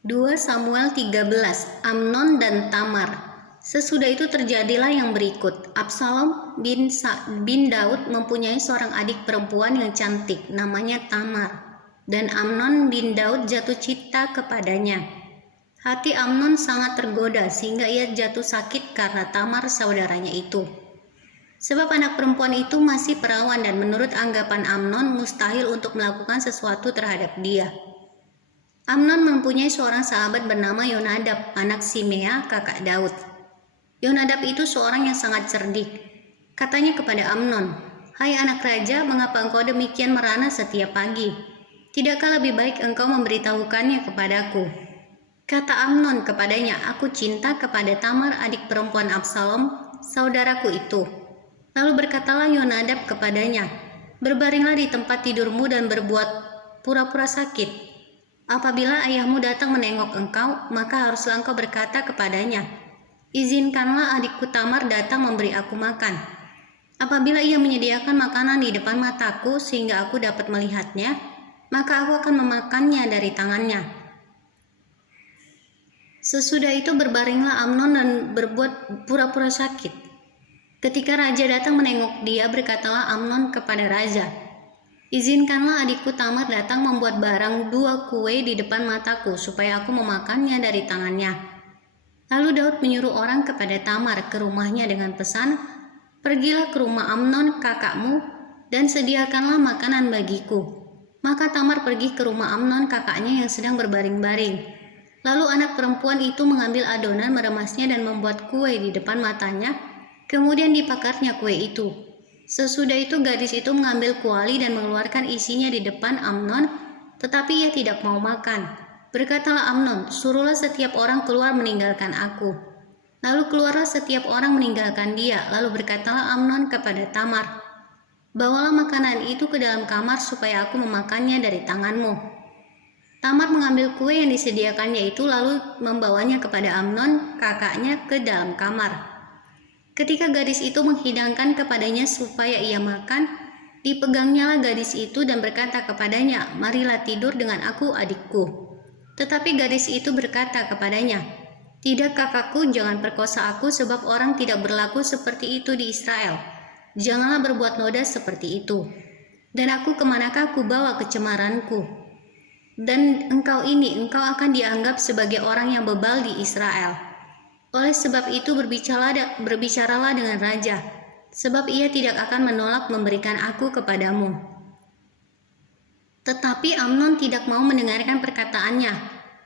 2 Samuel 13, Amnon dan Tamar. Sesudah itu terjadilah yang berikut. Absalom bin Daud mempunyai seorang adik perempuan yang cantik, namanya Tamar. Dan Amnon bin Daud jatuh cinta kepadanya. Hati Amnon sangat tergoda sehingga ia jatuh sakit karena Tamar saudaranya itu. Sebab anak perempuan itu masih perawan dan menurut anggapan Amnon mustahil untuk melakukan sesuatu terhadap dia. Amnon mempunyai seorang sahabat bernama Yonadab, anak Simea, kakak Daud. Yonadab itu seorang yang sangat cerdik. Katanya kepada Amnon, "Hai anak raja, mengapa engkau demikian merana setiap pagi? Tidakkah lebih baik engkau memberitahukannya kepadaku?" Kata Amnon kepadanya, "Aku cinta kepada Tamar, adik perempuan Absalom, saudaraku itu." Lalu berkatalah Yonadab kepadanya, "Berbaringlah di tempat tidurmu dan berbuat pura-pura sakit. Apabila ayahmu datang menengok engkau, maka haruslah engkau berkata kepadanya, 'Izinkanlah adikku Tamar datang memberi aku makan.' Apabila ia menyediakan makanan di depan mataku sehingga aku dapat melihatnya, maka aku akan memakannya dari tangannya." Sesudah itu berbaringlah Amnon dan berbuat pura-pura sakit. Ketika raja datang menengok dia, berkatalah Amnon kepada raja, "Izinkanlah adikku Tamar datang membuat barang 2 kue di depan mataku supaya aku memakannya dari tangannya." Lalu Daud menyuruh orang kepada Tamar ke rumahnya dengan pesan, "Pergilah ke rumah Amnon kakakmu dan sediakanlah makanan bagiku." Maka Tamar pergi ke rumah Amnon kakaknya yang sedang berbaring-baring. Lalu anak perempuan itu mengambil adonan, meremasnya dan membuat kue di depan matanya, kemudian dipakarnya kue itu. Sesudah itu gadis itu mengambil kuali dan mengeluarkan isinya di depan Amnon, tetapi ia tidak mau makan. Berkatalah Amnon, "Suruhlah setiap orang keluar meninggalkan aku." Lalu keluarlah setiap orang meninggalkan dia. Lalu berkatalah Amnon kepada Tamar, "Bawalah makanan itu ke dalam kamar supaya aku memakannya dari tanganmu." Tamar mengambil kue yang disediakannya itu lalu membawanya kepada Amnon, kakaknya, ke dalam kamar. Ketika gadis itu menghidangkan kepadanya supaya ia makan, dipegangnyalah gadis itu dan berkata kepadanya, "Marilah tidur dengan aku, adikku." Tetapi gadis itu berkata kepadanya, "Tidak kakakku, jangan perkosa aku sebab orang tidak berlaku seperti itu di Israel. Janganlah berbuat noda seperti itu. Dan aku kemanakah aku bawa kecemaranku? Dan engkau akan dianggap sebagai orang yang bebal di Israel." Oleh sebab itu berbicaralah dengan raja, sebab ia tidak akan menolak memberikan aku kepadamu. Tetapi Amnon tidak mau mendengarkan perkataannya,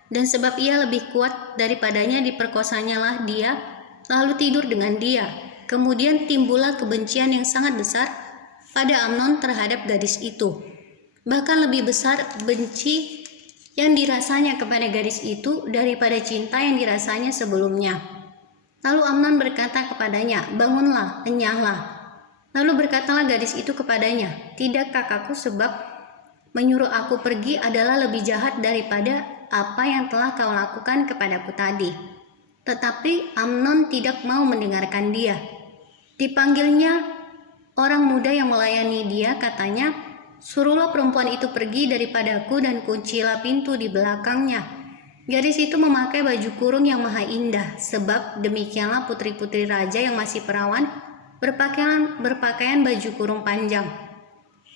dan sebab ia lebih kuat daripadanya, diperkosanyalah dia, lalu tidur dengan dia. Kemudian timbullah kebencian yang sangat besar pada Amnon terhadap gadis itu. Bahkan lebih besar benci yang dirasanya kepada gadis itu daripada cinta yang dirasanya sebelumnya. Lalu Amnon berkata kepadanya, "Bangunlah, enyahlah." Lalu berkatalah gadis itu kepadanya, "Tidak kakakku, sebab menyuruh aku pergi adalah lebih jahat daripada apa yang telah kau lakukan kepadaku tadi." Tetapi Amnon tidak mau mendengarkan dia. Dipanggilnya orang muda yang melayani dia, katanya, "Suruhlah perempuan itu pergi daripadaku dan kuncilah pintu di belakangnya." Gadis itu memakai baju kurung yang maha indah, sebab demikianlah putri-putri raja yang masih perawan berpakaian baju kurung panjang.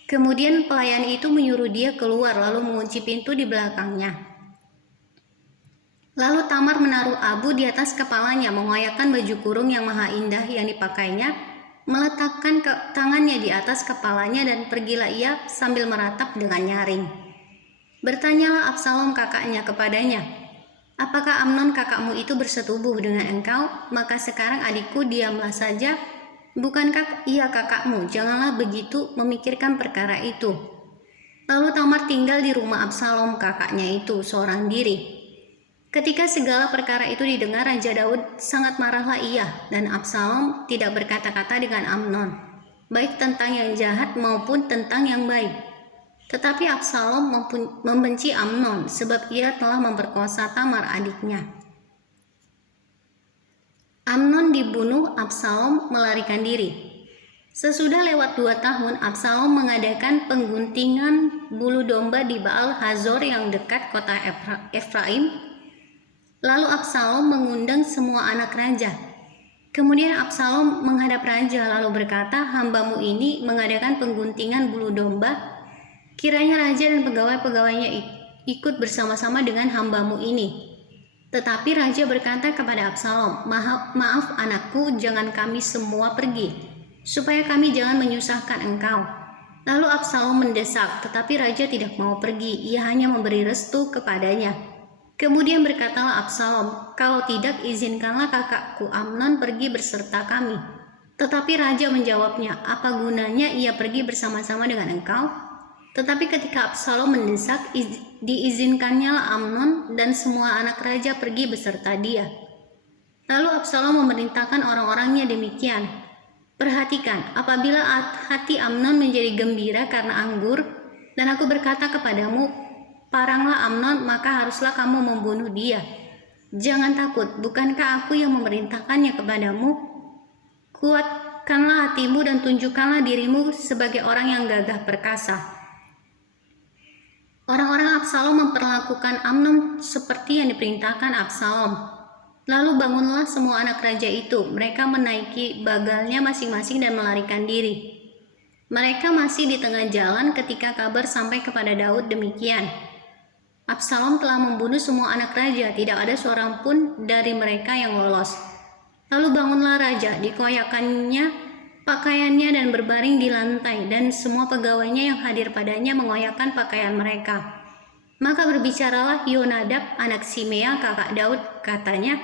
Kemudian pelayan itu menyuruh dia keluar lalu mengunci pintu di belakangnya. Lalu Tamar menaruh abu di atas kepalanya, mengoyakkan baju kurung yang maha indah yang dipakainya, meletakkan tangannya di atas kepalanya, dan pergilah ia sambil meratap dengan nyaring. Bertanyalah Absalom kakaknya kepadanya, "Apakah Amnon kakakmu itu bersetubuh dengan engkau? Maka sekarang adikku, diamlah saja. Bukankah ia kakakmu? Janganlah begitu memikirkan perkara itu." Lalu Tamar tinggal di rumah Absalom kakaknya itu seorang diri. Ketika segala perkara itu didengar Raja Daud, sangat marahlah ia, dan Absalom tidak berkata-kata dengan Amnon, baik tentang yang jahat maupun tentang yang baik. Tetapi Absalom membenci Amnon sebab ia telah memperkosa Tamar adiknya. Amnon dibunuh, Absalom melarikan diri. Sesudah lewat 2 tahun, Absalom mengadakan pengguntingan bulu domba di Baal Hazor yang dekat kota Efraim. Lalu Absalom mengundang semua anak raja. Kemudian Absalom menghadap raja lalu berkata, "Hambamu ini mengadakan pengguntingan bulu domba. Kiranya raja dan pegawai-pegawainya ikut bersama-sama dengan hambamu ini." Tetapi raja berkata kepada Absalom, Maaf anakku, jangan kami semua pergi, supaya kami jangan menyusahkan engkau." Lalu Absalom mendesak, tetapi raja tidak mau pergi, ia hanya memberi restu kepadanya. Kemudian berkatalah Absalom, "Kalau tidak, izinkanlah kakakku Amnon pergi beserta kami." Tetapi raja menjawabnya, "Apa gunanya ia pergi bersama-sama dengan engkau?" Tetapi ketika Absalom mendesak, diizinkannya Amnon dan semua anak raja pergi beserta dia. Lalu Absalom memerintahkan orang-orangnya demikian, "Perhatikan, apabila hati Amnon menjadi gembira karena anggur, dan aku berkata kepadamu, paranglah Amnon, maka haruslah kamu membunuh dia. Jangan takut, bukankah aku yang memerintahkannya kepadamu? Kuatkanlah hatimu dan tunjukkanlah dirimu sebagai orang yang gagah perkasa." Orang-orang Absalom memperlakukan Amnon seperti yang diperintahkan Absalom. Lalu bangunlah semua anak raja itu, mereka menaiki bagalnya masing-masing dan melarikan diri. Mereka masih di tengah jalan ketika kabar sampai kepada Daud demikian, "Absalom telah membunuh semua anak raja, tidak ada seorang pun dari mereka yang lolos." Lalu bangunlah raja, dikoyakannya pakaiannya dan berbaring di lantai, dan semua pegawainya yang hadir padanya mengoyakkan pakaian mereka. Maka berbicaralah Yonadab anak Simea kakak Daud, katanya,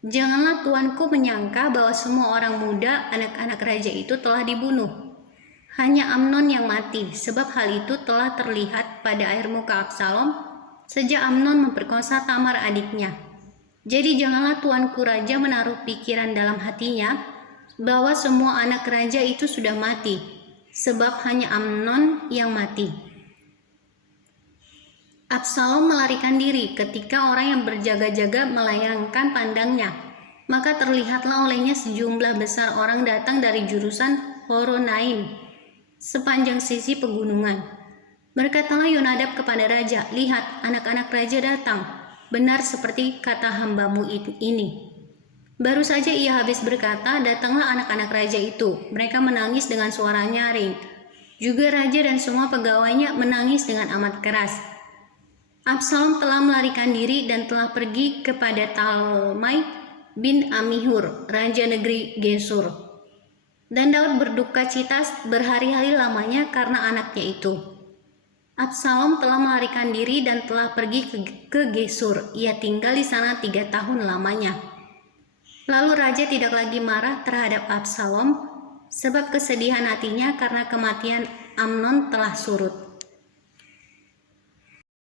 "Janganlah tuanku menyangka bahwa semua orang muda anak-anak raja itu telah dibunuh. Hanya Amnon yang mati, sebab hal itu telah terlihat pada air muka Absalom sejak Amnon memperkosa Tamar adiknya. Jadi janganlah tuanku raja menaruh pikiran dalam hatinya bahwa semua anak raja itu sudah mati, sebab hanya Amnon yang mati." Absalom melarikan diri ketika orang yang berjaga-jaga melayangkan pandangnya. Maka terlihatlah olehnya sejumlah besar orang datang dari jurusan Horonaim sepanjang sisi pegunungan. Berkatalah Yonadab kepada raja, "Lihat, anak-anak raja datang, benar seperti kata hambamu ini." Baru saja ia habis berkata, datanglah anak-anak raja itu. Mereka menangis dengan suara nyaring. Juga raja dan semua pegawainya menangis dengan amat keras. Absalom telah melarikan diri dan telah pergi kepada Talmai bin Amihur, raja negeri Gesur. Dan Daud berduka cita berhari-hari lamanya karena anaknya itu. Absalom telah melarikan diri dan telah pergi ke Gesur. Ia tinggal di sana 3 tahun lamanya. Lalu raja tidak lagi marah terhadap Absalom, sebab kesedihan hatinya karena kematian Amnon telah surut.